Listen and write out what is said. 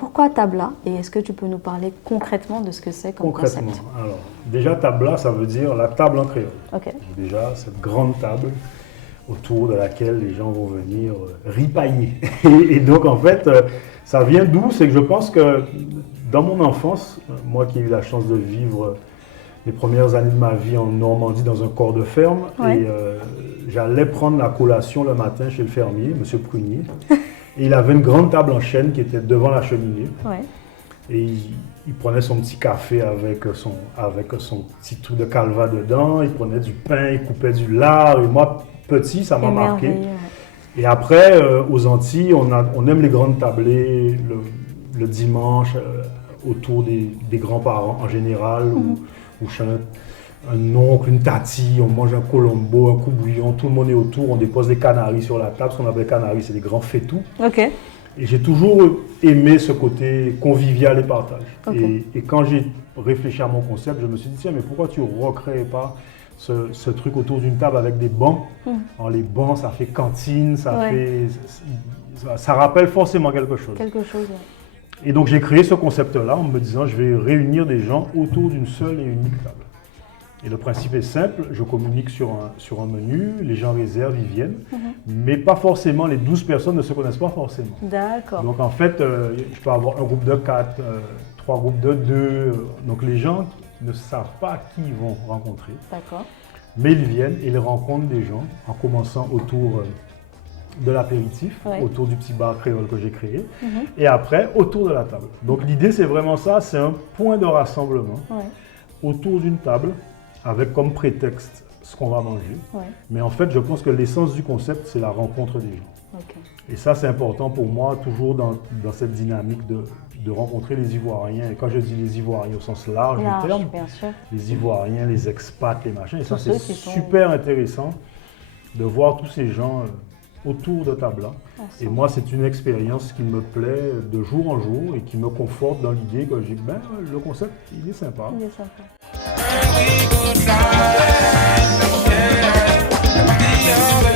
pourquoi Tabla et est-ce que tu peux nous parler concrètement de ce que c'est comme Concrètement, concept? alors, déjà Tabla, ça veut dire la table en créole. Ok. Déjà, cette grande table autour de laquelle les gens vont venir ripailler. Et donc, en fait, ça vient d'où? C'est que je pense que dans mon enfance, moi qui ai eu la chance de vivre les premières années de ma vie en Normandie dans un corps de ferme, Ouais. et j'allais prendre la collation le matin chez le fermier, M. Prunier, et il avait une grande table en chêne qui était devant la cheminée. Ouais. Et il prenait son petit café avec son petit truc de calva dedans, il prenait du pain, il coupait du lard, et moi, petit, ça m'a marqué. Émerveillé, ouais. Et après, aux Antilles, on aime les grandes tablées le dimanche autour des grands-parents en général, ou chez un oncle, une tati, on mange un colombo, un coup bouillon, tout le monde est autour, on dépose des canaris sur la table. Ce qu'on appelle canaris, c'est des grands faitous. Ok. Et j'ai toujours aimé ce côté convivial et partage. Ok. Et quand j'ai réfléchi à mon concept, je me suis dit, tiens, mais pourquoi tu ne recrées pas ce truc autour d'une table avec des bancs? Alors, les bancs, ça fait cantine, ça rappelle forcément quelque chose. Quelque chose, ouais. Et donc j'ai créé ce concept-là en me disant, je vais réunir des gens autour d'une seule et unique table. Et le principe est simple, je communique sur un menu, les gens réservent, ils viennent, mais pas forcément, les 12 personnes ne se connaissent pas forcément. D'accord. Donc en fait, je peux avoir un groupe de 4, 3 groupes de 2, donc les gens ne savent pas qui ils vont rencontrer, D'accord. mais ils viennent et ils rencontrent des gens en commençant autour de l'apéritif, Ouais. autour du petit bar créole que j'ai créé, et après autour de la table. Donc l'idée c'est vraiment ça, c'est un point de rassemblement Ouais. autour d'une table, avec comme prétexte ce qu'on va manger. Ouais. Mais en fait, je pense que l'essence du concept, c'est la rencontre des gens. Ok. Et ça, c'est important pour moi, toujours dans cette dynamique de rencontrer les Ivoiriens. Et quand je dis les Ivoiriens au sens large du Large, terme, bien sûr. les Ivoiriens, les expats, les machins. Et ça, Tous c'est ceux qui sont- super intéressant de voir tous ces gens autour de Tabla. Et moi, c'est une expérience qui me plaît de jour en jour et qui me conforte dans l'idée que j'ai, le concept, il est sympa. Il est sympa. We go fly, yeah.